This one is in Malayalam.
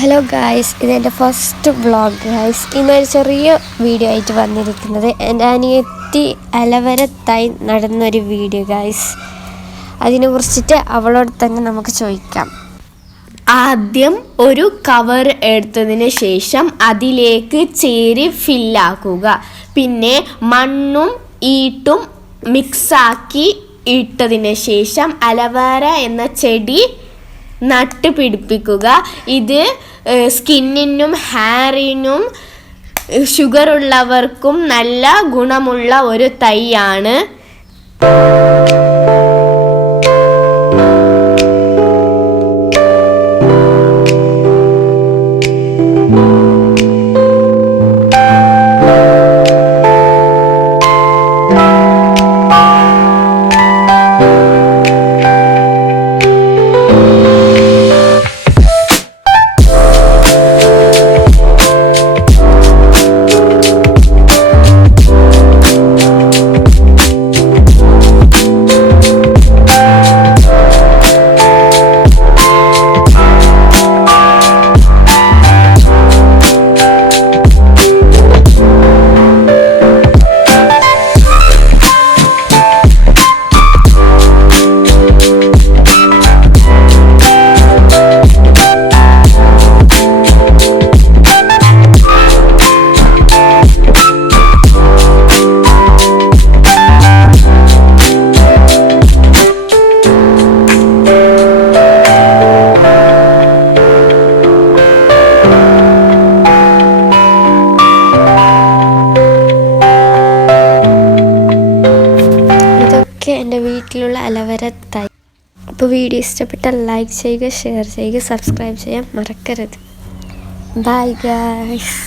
ഹലോ ഗായ്സ്, ഇതെൻ്റെ ഫസ്റ്റ് വ്ളോഗ് ഗായ്സ്. ഇന്നൊരു ചെറിയ വീഡിയോ ആയിട്ട് വന്നിരിക്കുന്നത് എൻ്റെ അനിയത്തി അലവര തൈ നടന്നൊരു വീഡിയോ ഗായ്സ്. അതിനെ കുറിച്ചിട്ട് അവളോട് തന്നെ നമുക്ക് ചോദിക്കാം. ആദ്യം ഒരു കവർ എടുത്തതിന് ശേഷം അതിലേക്ക് ചേരി ഫില്ലാക്കുക. പിന്നെ മണ്ണും ഈട്ടും മിക്സാക്കി ഇട്ടതിന് ശേഷം അലവേര എന്ന ചെടി നട്ട് പിടിപ്പിക്കുക. ഇത് സ്കിന്നിനും ഹെയറിനും ഷുഗറുള്ളവർക്കും നല്ല ഗുണമുള്ള ഒരു തൈയാണ്. എൻ്റെ വീട്ടിലുള്ള അലവര തൈ. അപ്പോൾ വീഡിയോ ഇഷ്ടപ്പെട്ടാൽ ലൈക്ക് ചെയ്യുക, ഷെയർ ചെയ്യുക, സബ്സ്ക്രൈബ് ചെയ്യാൻ മറക്കരുത്. Bye guys.